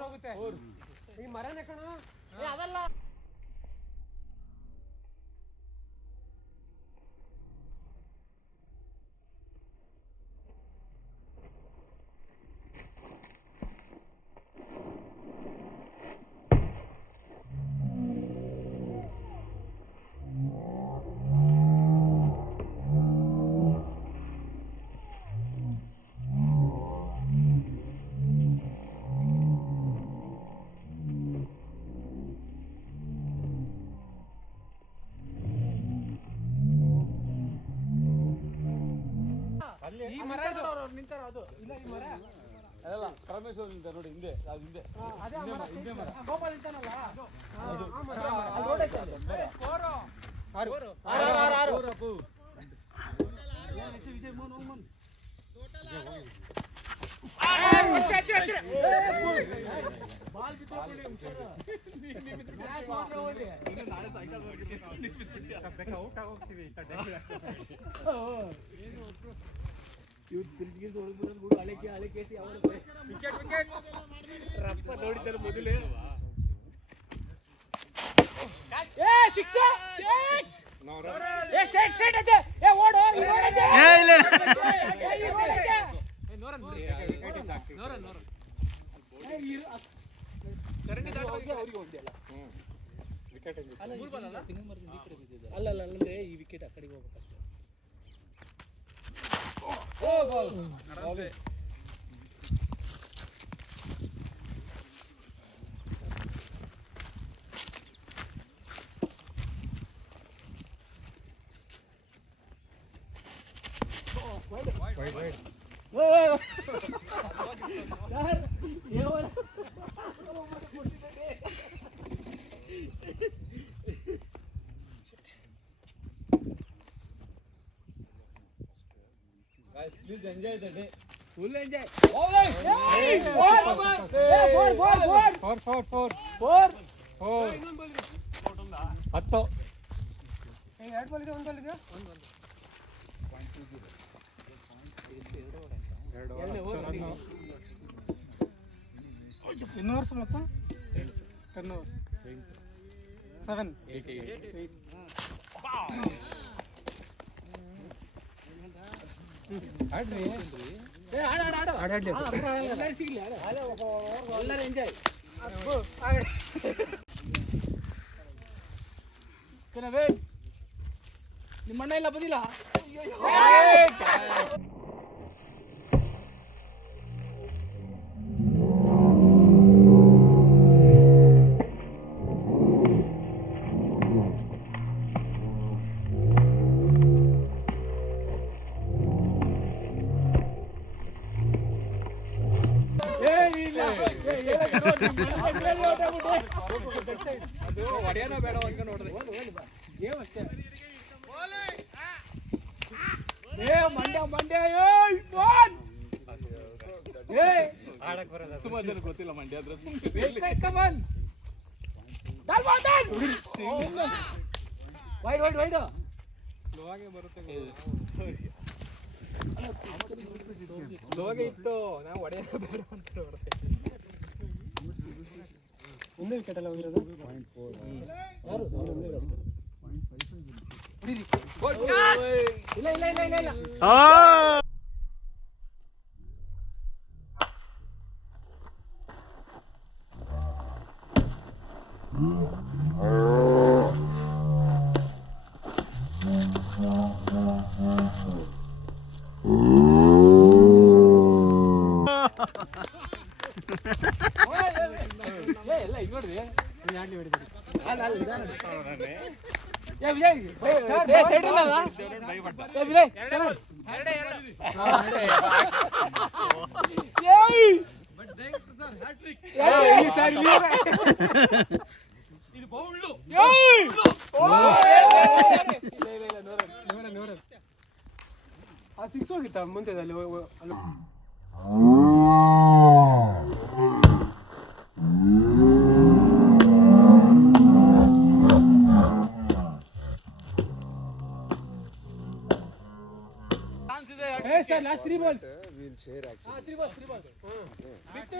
ಹೋಗುತ್ತೆ ಈ ಮರನೇ ಕಣ ಅದಲ್ಲ. ಈ ಮರ ನಿಂತಾರ ಅದು ಇಲ್ಲ ಈ ಮರ ಅದಲ್ಲ ಪರಮೇಶ್ವರ್ ನಿಂತ ನೋಡಿ ಹಿಂದೆ ಅದು ಹಿಂದೆ ಹಿಂದೆ ಮರ ಗೋಪಾಲ್ ನಿಂತಾನಲ್ಲ ವಿಜಯ್ ಮೋನ್ ಮೋನ್ ಬಾಲ್ ಬಿತ್ತೋಕೊಳ್ಳಿ ನಾಳೆ ಸೈಕಲ್ ಔಟ್ ಆಗೋಗ್ತೀವಿ ಇವತ್ತು ತಿರುಗಿ ಹೊಡೆದ್ಬಿಡೋದು ಹಳೆ ಕೇಸಿ ವಿಕೆಟ್ ರಪ್ಪ ನೋಡಿದ್ದಾರೆ ಮೊದಲೇ. ಅಲ್ಲ ಅಂದ್ರೆ ಈ ವಿಕೆಟ್ ಆ ಕಡೆಗೆ ಹೋಗ್ಬೇಕಷ್ಟೇ. Please enjoy the day. Full enjoy. Bowling. Four. 10. ಎರಡು ಬಾಲ್ ಇದೆ ಒಂದು ಬಾಲ್ ಇದೆ ಎನ್ನು ವರ್ಷ ಮೊತ್ತ 10 ಓವರ್ 7 8 ಆಡ್ರಿ ಆಡಾಡ್ಲಿ ಎಲ್ಲರೂ ಸಿಗ್ಲಿ ಎಲ್ಲರೂ ಎಂಜಾಯ್ ನಿಮ್ಮ ಅಣ್ಣ ಇಲ್ಲ ಬಂದಿಲ್ಲ ಹೊಡೆಯೋಣ ಬೇಡ ಅಂತ ನೋಡ್ರಿ ಸುಮಾರು ಜನ ಗೊತ್ತಿಲ್ಲ ಮಂಡ್ಯ ಆದ್ರೆ ಲೋಗೆ ಇತ್ತು ನಾವು ಹೊಡೆಯೋಣ ಬೇಡ ಅಂತ ನೋಡ್ರಿ ಒಂದೇ ವಿಕೆಟ್ ಎಲ್ಲ ಹೋಗಿರೋದು ಇಲ್ಲ ಇಲ್ಲ ಇಲ್ಲ ಇಲ್ಲ ಇಲ್ಲ six ಹೋಗಿತ್ತ ಮುಂಚೆದಲ್ಲಿ 3 balls. We'll share actually. 3 balls. ಬಿತ್ತು.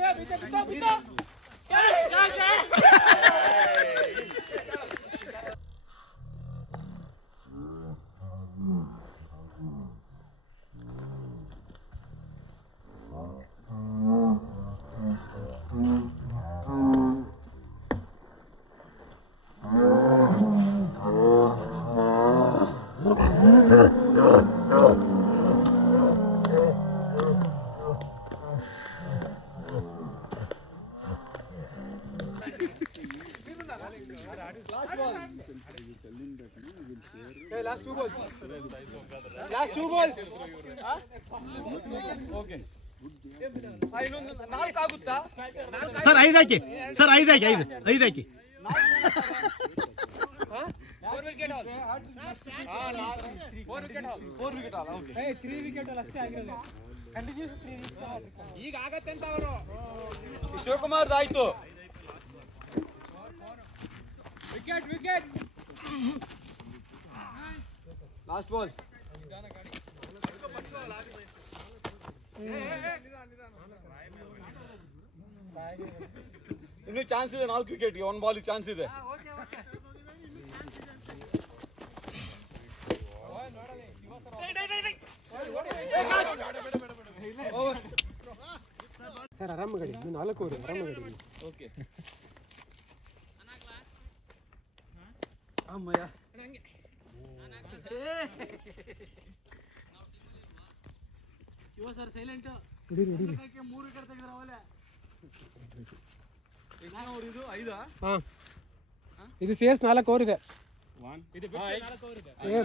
Last two balls. Okay. ಇನ್ನೊಂದು 4 ಆಗುತ್ತಾ? ಸರ್ 5 ಹಾಕಿ. 5 ಹಾಕಿ. 4 wicket all. 4 wicket all. 3 wicket all ಅಷ್ಟೇ ಆಗಿರೋದು. Continuous 3 wicket. ಈಗ ಆಗತ್ತೆ ಅಂತ ಅವರು. ಶಿವಕುಮಾರ್ ಆಯ್ತು. ವಿಕೆಟ್. Last ball. ಇನ್ನು ಚಾನ್ಸ್ ಇದೆ 4 ವಿಕೆಟ್ಗೆ 1 ಬಾಲ್ ಚಾನ್ಸ್ ಇದೆ. ಸರ್ ಆರಾಮಗಡಿ 4 ಓವರ್ ಆರಾಮಗಡಿ. ಓಕೆ. ಅಮ್ಮಯ್ಯ. Shiva sir silent. 3 ವಿಕೆಟ್ ತೆಗೆದ್ರು ಅವಲೇ. ಎಷ್ಟು ಓವರ್ ಇದು? 5 ಇದು CS 4 ಓವರ್ ಇದೆ. ಇದು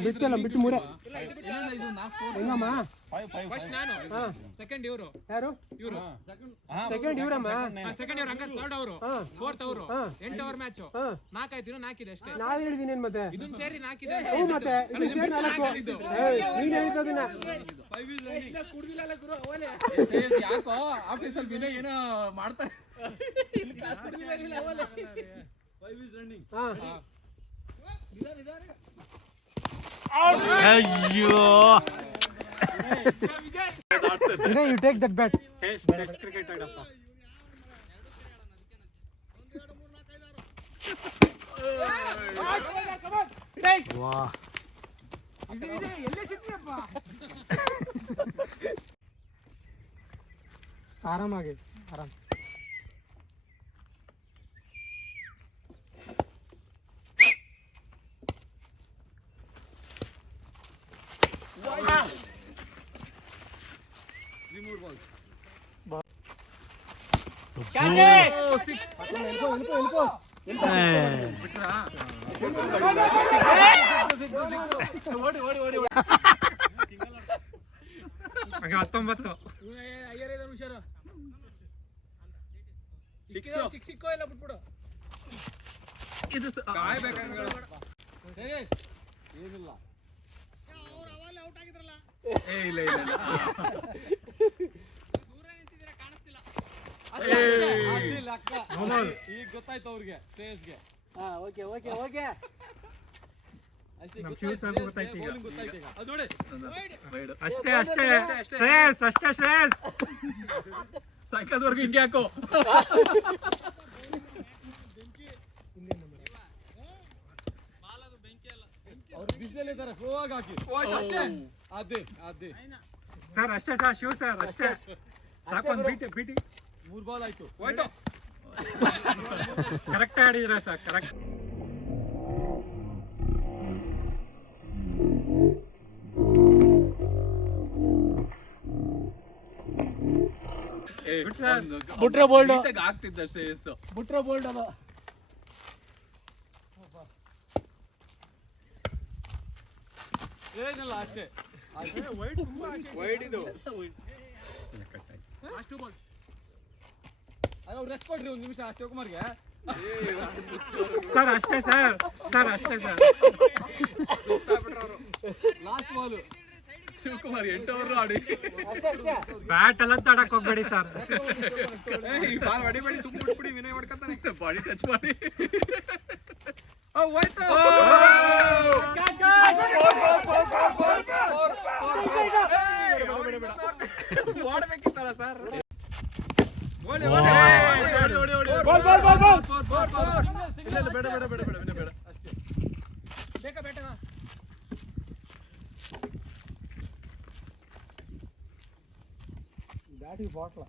ಬಿಟ್ಟಲ್ಲ ಬಿಟ್ಟು 3. ಹೆಂಗಮ್ಮ? ಫಸ್ಟ್ ನಾನು ಸೆಕೆಂಡ್ ಇವರು ಯಾರು? ಇವರು ಸೆಕೆಂಡ್ ಇವ್ರಮ್ಮ. ಸೆಕೆಂಡ್ ಇವರು ಹಂಗಾರೆ ಥರ್ಡ್ ಅವರು ಫೋರ್ತ್ ಅವರು 8 ಓವರ್ ಮ್ಯಾಚ್ 4 ಆಯ್ತು. 4 ಇದೆ ಅಷ್ಟೇ. ನಾವ್ ಹೇಳಿದೀನಿ ಮತ್ತೆ ಇದನ್ನ ಸೇರಿ 4 ಇದೆ. ಹ್ಞೂ ಮತ್ತೆ ಇದು ಸೇರಿ 4. ನೀನ್ ಹೇಳಿದ್ದನ್ನ ಕುಡ್ದಿಲ್ಲ ಗುರು ಅವಲೇ ಯಾಕೋ ಆಫೀಸಲ್ಲಿ ವಿನಯ್ ಏನೋ ಮಾಡ್ತಾರೆ. ಇಲ್ಲಿ ಕ್ಲಾಸ್ ಕುಡ್ದಿಲ್ಲ ಅವಲೇ 5 is running. ಅಯ್ಯೋ. You take that bat. Cricket ಆಡಪ್ಪ. ವಾಹ್. ಎಲ್ಲೇ ಸಿಕ್ಕಿಯಪ್ಪ. ಆರಾಮಾಗಿ ಆರಾಮ್. Remove balls. ಸಿಕ್ಕೋ ಇಲ್ಲ ಬಿಟ್ಬಿಡು. ಇದು ಏನಿಲ್ಲ. ಇಲ್ಲ ಈಗ ಗೊತ್ತಾಯ್ತು ಅವ್ರಿಗೆ ಶ್ರೇಯಸ್ಗೆ. ಓಕೆ ಅಷ್ಟೇ ಶ್ರೇಯಸ್. ಸಾಕಾದವ್ರಿಗೆ ಹಿಂಗೆ ಹಾಕೋ. ಅವ್ರು ಬಿಸಿಲಲ್ಲಿ ಇದ್ದಾರೆ, ಸ್ಲೋ ಆಗಿ ಹಾಕಿ. ಅದೇ ಸರ್ ಅಷ್ಟೇ ಸರ್. ಶಿವ ಸರ್ ಅಷ್ಟೇ ಸಾಕು. ಒಂದು ಬಿಟಿ 3 ಬಾಲ್ ಆಯ್ತು. ಹೋಯ್ತು. ಕರೆಕ್ಟ್ ಆಡಿದ್ರ ಸರ್. ಕರೆಕ್ಟ್. ಬುಟ್ರೆ ಬೋಲ್ಡ್ ಆಗ್ತಿದ್ದ ಶ್ರೇಯಸ್. ಬುಟ್ರೆ ಬೋಲ್ಡ್ ಅದ. ಏನಿಲ್ಲ ಅಷ್ಟೇ. ವೈಡ್ ಇದು. ಅವ್ರು ರೆಸ್ಟ್ ಕೊಡ್ರಿ 1 ನಿಮಿಷ ಶಿವಕುಮಾರ್ಗೆ. ಸರ್ ಅಷ್ಟೇ sir. Last ball. Shivakumar 8 over ಆಡಿ ಬ್ಯಾಟ್ ಎಲ್ಲ ತಡಕ್ ಹೋಗ್ಬೇಡಿ ಸರ್. ಈ ಬಾಲ್ ಹೊಡಿಬೇಡಿ, ಸುಮ್ಮನೆ ಬಿಟ್ಬಿಡಿ. ವಿನಯ್ ಹೊಡ್ಕೊತಾನೆ. ಬಾಡಿ ಟಚ್ ಮಾಡಿ. ಹೋಯ್ತು. ಓಡ್ಬೇಕಿತ್ತಲ್ಲ ಸರ್. ಓಡಿ ಗೋಲ್, ಇಲ್ಲ ಬೇಡ ಅಷ್ಟೇ. ಬೇಕಾ ಬೇಟನಾ? ಬ್ಯಾಟಿಗೆ ಬಾಟ್ಲ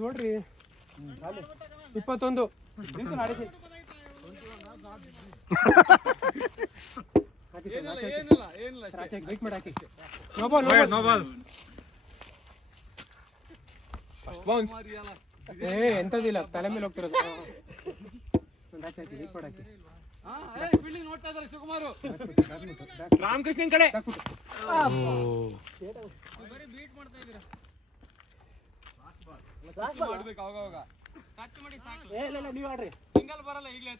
ನೋಡ್ರಿ 21 ನಿಂತು ನಡೆಸಿ. ಎಂತದಿಲ್ಲ, ತಲೆ ಮೇಲೆ ಹೋಗ್ತಿರೋದು. ನೋಡ್ತಾ ಇದ್ದಾರೆ ಶಿವಕುಮಾರು. ರಾಮಕೃಷ್ಣನ್ ಕಡೆ ಮಾಡ್ಬೇಕು ಅವಾಗ ನೀವು ಆಡ್ರಿ. ಸಿಂಗಲ್ ಬರಲ್ಲ ಈಗಲೇ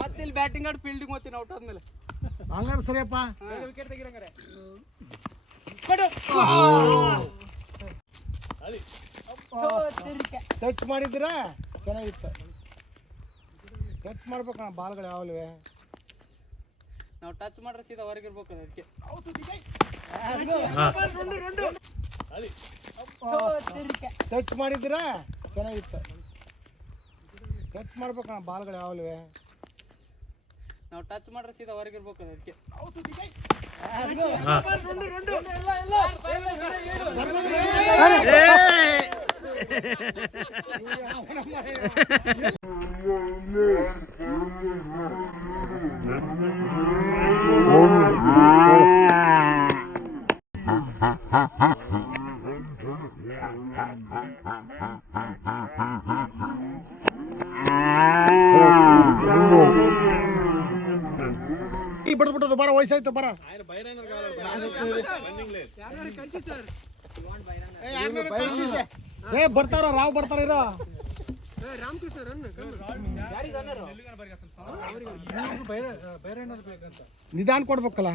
ಮತ್ತೆ ಇಲ್ಲಿ ಬ್ಯಾಟಿಂಗ್ ಆಡಿ ಫೀಲ್ಡಿಂಗ್ ಹೋಗ್ತೀನಿ ಔಟ್ ಆದ್ಮೇಲೆ. ಹಂಗಾರೆ ಸರಿಯಪ್ಪ. ವಿಕೆಟ್ ತೆಗಿರಂಗಾರೆ. ಟಚ್ ಮಾಡಿದ್ರ ಚೆನ್ನಾಗಿತ್ತು. ಟಚ್ ಮಾಡ್ಬೇಕಣ್ಣ ಬಾಲ್ಗಳು ಯಾವಲ್ವೇ. ನಾವು ಟಚ್ ಮಾಡ್ರೆ ಸೀದಾ ಹೊರಗಿರ್ಬೇಕು ಅದಕ್ಕೆ. ಟಚ್ ಮಾಡಿದ್ರ ಚೆನ್ನಾಗಿತ್ತು. ಟಚ್ ಮಾಡ್ಬೇಕಣ್ಣ ಬಾಲ್ಗಳು ಯಾವಲ್ವೇ. ನಾವು ಟಚ್ ಮಾಡ್ರೆ ಸೀದಾ ಹೊರಗಿರ್ಬೇಕು ಅದಕ್ಕೆ. ಬಿಡ್ಬಿಟ್ಟದು ಬರ, ವಯಸ್ಸಾಯ್ತು ಬರ. ಬರ್ತಾರ ರಾವ್ ಬರ್ತಾರ ಇರೋ. ನಿಧಾನ ಕೊಡ್ಬೇಕಲ್ಲ.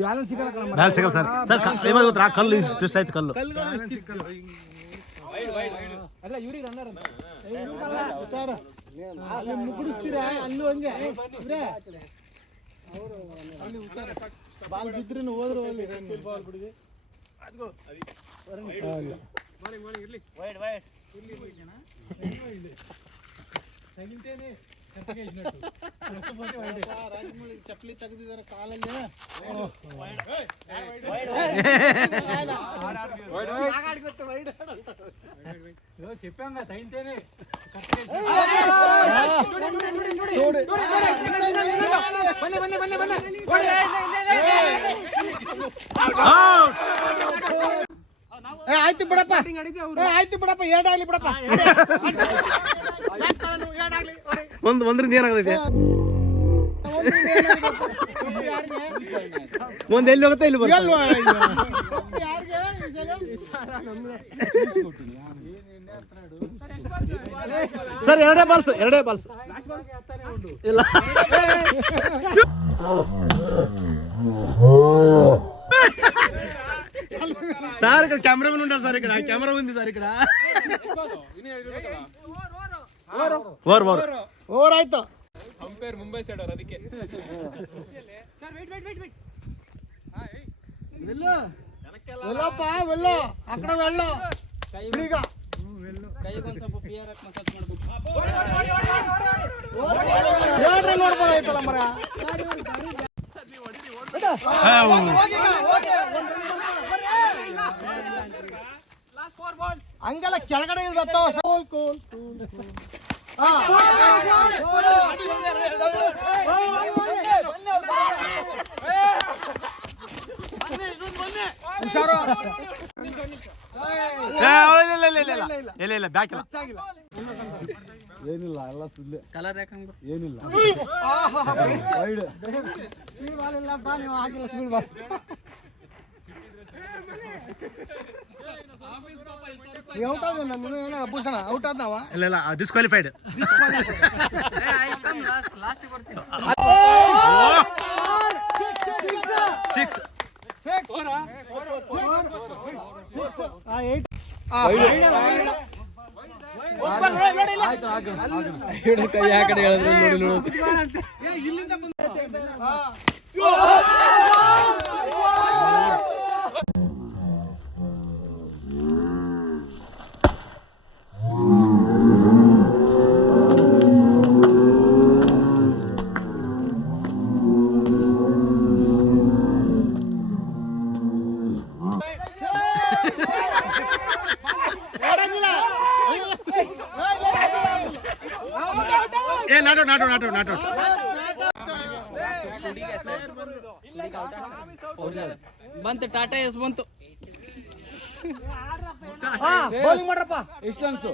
ಬ್ಯಾಲೆನ್ಸ್ ಸಿಗಲ್ಲ ಸರ್. ಕಲ್ಲು ಟ್ವಿಸ್ಟ್ ಆಯ್ತು. ಕಲ್ಲು ಅಲ್ಲ ಇವ್ರಿಗೆ ರನ್ನರ್ ಅಂತ ಸರ್. ಅಲ್ಲಿ ಮುಗುಡಿಸ್ತೀರಾ ಅಲ್ಲೂ ಹಂಗೆ ಬಾಲ್ ಬಿದ್ರೂ ಹೋದ್ರು ಅಲ್ಲಿ ಬಾಲ್ ಬಿಡಿದೆ. ಚಪ್ಪಲಿ ತೆಗೆದಿದ್ದಾರೆ ಕಾಲಲ್ಲಿ. చెప్పాంగా తైంతేనే ಆಯ್ತು ಬಿಡಪ್ಪ ಆಯ್ತು ಬಿಡಪ್ಪ ಎರಡಾಗ್ಲಿ ಬಿಡಪ್ಪ ಒಂದ್ರಿಂದ ಏನಾಗತೈತೆ ಮುಂದೆ ಎಲ್ಲಿ ಹೋಗುತ್ತೆ ಇಲ್ಲಿ ಬರುತ್ತೆ ಸರ್ ಎರಡೇ ಬಾಲ್ಸ್ ಇಲ್ಲ సార్ ఇక్కడ కెమెరామెన్ ఉంటారు సార్ ఇక్కడ కెమెరా ఉంది సార్ ఇక్కడ ఓవర్ ಆಯ್ತು ಅಂಪೈರ್ ಮುಂಬೈ ಸೈಡ್ ಅವ್ರು ಅದಕ್ಕೆ వెళ్ళప్ప వెళ్ళు అక్కడ వెళ్ళు ఫ్రీగా ಕೈಗೊಂದು ಸ್ವಲ್ಪ ಪಿಯರ್ ಹಾಕಿ ಮಸಾಜ್ ಮಾಡ್ಬೇಕು ನೋಡ್ಬೋದಾಯ್ತಲ್ಲ ಮರ ಹಂಗೆಲ್ಲ ಕೆಳಗಡೆ ಇರ್ತಾವ ಸೋಲ್ ಕೋಲ್ ಇಲ್ಲ ಬ್ಯಾಕ್ ಇಲ್ಲ ಏನಿಲ್ಲ ಎಲ್ಲ ಸುಳ್ಳೆ ಕಲರ್ ಯಾಕಂಗ್ ಏನಿಲ್ಲ ಔಟ್ ಆದ ಭೂಷಣ ಔಟ್ ಆದ ನಾವ ಇಲ್ಲ ಡಿಸ್ಕ್ವಾಲಿಫೈಡ್ ಲಾಸ್ಟ್ ಬರ್ತೀನಿ ಕೈ ಆ ಕಡೆ ಹೇಳಿದ್ರೆ ನೋಡಿ ನಾಟ್ ಬಂತು ಟಾಟಾ ಎಸ್ ಬಂತು ಬೌಲಿಂಗ್ ಮಾಡ್ರಪ್ಪ ಎಷ್ಟು ರನ್ಸು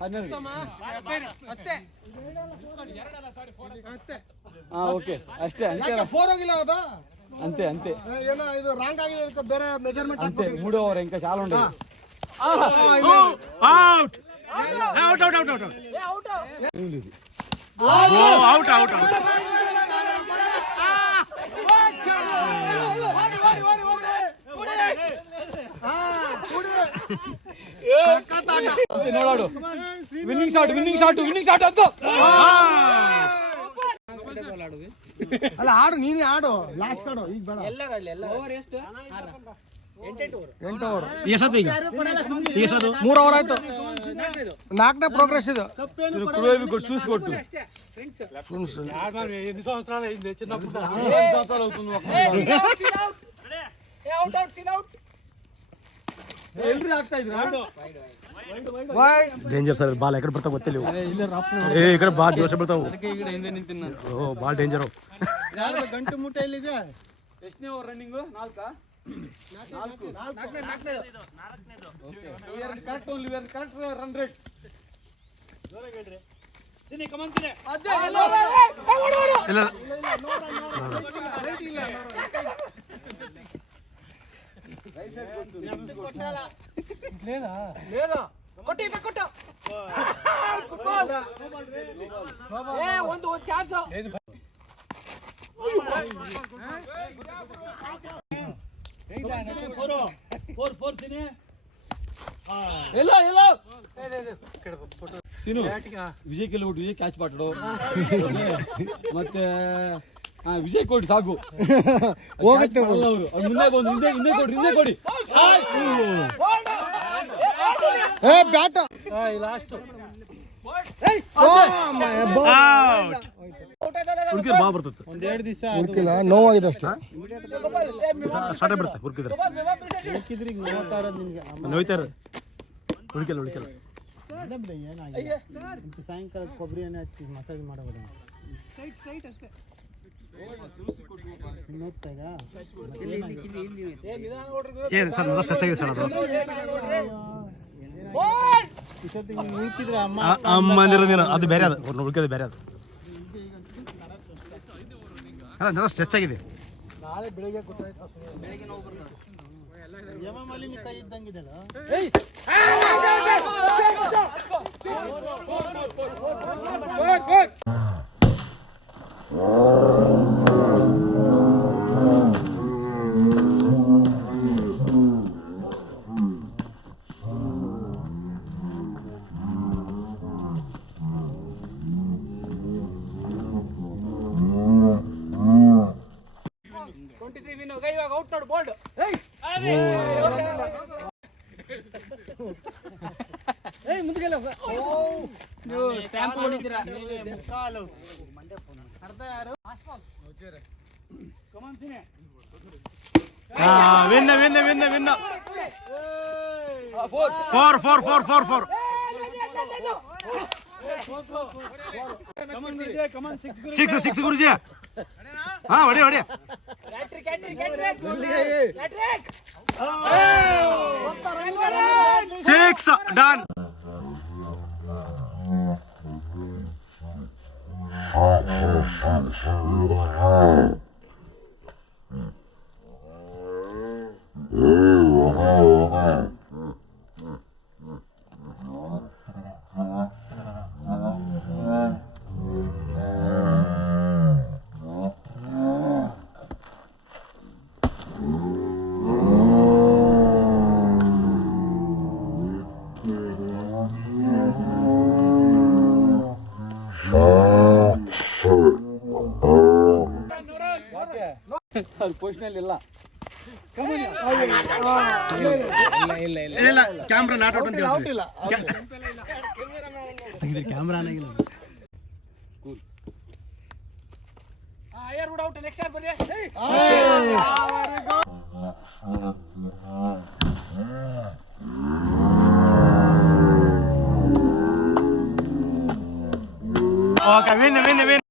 12 ಓಕೆ ಅಷ್ಟೇ ಅಂತೆ ಫೋರ್ ಹೋಗಿಲ್ಲ ಅದ ಅಂತೆ ಏನೋ ಇದು ರಾಂಗ್ ಆಗಿದೆ ಅದಕ್ಕೆ ಬೇರೆ ಮೆಜರ್ಮೆಂಟ್ ಅಂತೆ 3 ಓವರ್ ఇంకా చాలా ఉండదు ಔಟ್ ನೋಡಾಡು ವಿನ್ನಿಂಗ್ ಶಾಟ್ ಅಂತ ಅಲ್ಲ ಆಡು ನೀನೇ ಆಡು ಲಾಸ್ಟ್ ಆಡು ಈಗ ಬೇಡ ಓವರ್ ಎಷ್ಟು 8 ಓವರ್ ಎಷ್ಟೊತ್ತು ಈಗ 3 ಓವರ್ ಆಯ್ತು 4ನೇ ಪ್ರೋಗ್ರೆಸ್ ಇದು కురువేవి కొట్టు చూసి కొట్టు ఎన్ని సంవత్సరాలు అయింది చిన్నప్పుడు సంవత్సరాలు అవుతుంది ಎಲ್ರಿ ಆಗ್ತಾ ಇದ್ರು ಡೇಂಜರ್ ಸರ್ ಬಾಲ್ ಎಕಡೆ ಬರ್ತಾವ ಗೊತ್ತಿಲ್ಲ ಈ ಕಡೆ ಬಾಲ್ ಜೋಶ ಬರ್ತಾವು ಓ ಬಾಲ್ ಡೇಂಜರ್ ಗಂಟು ಮೂಟೆ ಎಲ್ಲಿದೆ ಎಷ್ಟನೇ over running 4 correct run rate ಒಂದು ಚಾನ್ಸ್ ಸೀನು ವಿಜಯ್ ಗೆಲ್ಲಬಿಟ್ಟು ವಿಜಯ್ ಕ್ಯಾಚ್ ಪಟ್ಟಡು ಮತ್ತೆ ವಿಜಯ್ ಕೊಡಿ ಸಾಕು ಹೋಗುತ್ತೆ ಅವರು ಮುಂದೆ ಬಂದು ಹಿಂದೆ ಕೊಡಿ ಏ ಬ್ಯಾಟ್ ಲಾಸ್ಟ್ ಹುಡುಕಿದ್ರೆ ಬಾ ಬರ್ತದೆ ಒಂದೆರಡು ದಿವಸ ಹುಡುಕಿಲ್ಲ ನೋವಾಗಿದೆ ಅಷ್ಟೇ ಸ್ಟಾರ್ಟ್ ಬರುತ್ತೆ ಹುಡುಕಿದ್ರೆ ನೋಡ್ತಾ ಇರೋದು ನಿನ್ಗೆ ನೋಯ್ತಾ ಇರೋದು ಹುಡುಕಿಲ್ಲ ಏನಾಗಿದೆ ಸಾಯಂಕಾಲ ಕೊಬ್ಬರಿ ಎಣ್ಣೆ ಹಚ್ಚಿ ಮಸಾಜ್ ಮಾಡಬಹುದು ಏನು ಸರ್ ಮೊದಲು ಸ್ಟ್ರೆಚ್ ಆಗಿದೆ ಸರ್ ಅದು ಅಮ್ಮಂದಿರೋ ನೀನು ಅದು ಬೇರೆ ಅದು ಉಳ್ಕೋದು ಬೇರೆ ಅದು ಅಲ್ಲ ನನ್ನ ಸ್ಟ್ರೆಚ್ ಆಗಿದೆ ನಾಳೆ ಬೆಳಿಗ್ಗೆ ಗೊತ್ತಾಯ್ತು ಬೆಳಿಗ್ಗೆ ನೋವು ಬರ್ತದೆ. ಇವಾಗ ಔಟ್ ನೋಡು ಬೋಲ್ಡ್ ನೀವು ಸ್ಟ್ಯಾಂಪ್ ಹೊಡಿತೀರಾ? Win win win win 4 6 Guruji ಹಾ ಹೊಡಿ ಹೊಡಿ 6 ಡನ್ ಅದು ಪೊಸಿಷನಲ್ಲಿ ಇಲ್ಲ. ಇಲ್ಲ ಕ್ಯಾಮ್ರಾ ನಾಟ್ ಔಟ್ ಅಂತ ಹೇಳ್ತೀವಿ ಕ್ಯಾಮ್ರಾ ಆಗಿಲ್ಲ ಏರ್ ಬಿಡ್ ಔಟ್ ನೆಕ್ಸ್ಟ್ ಯಾರು ಬನ್ನಿ ಓಕೆ ವಿನ್ ವಿನ್ ವಿನ್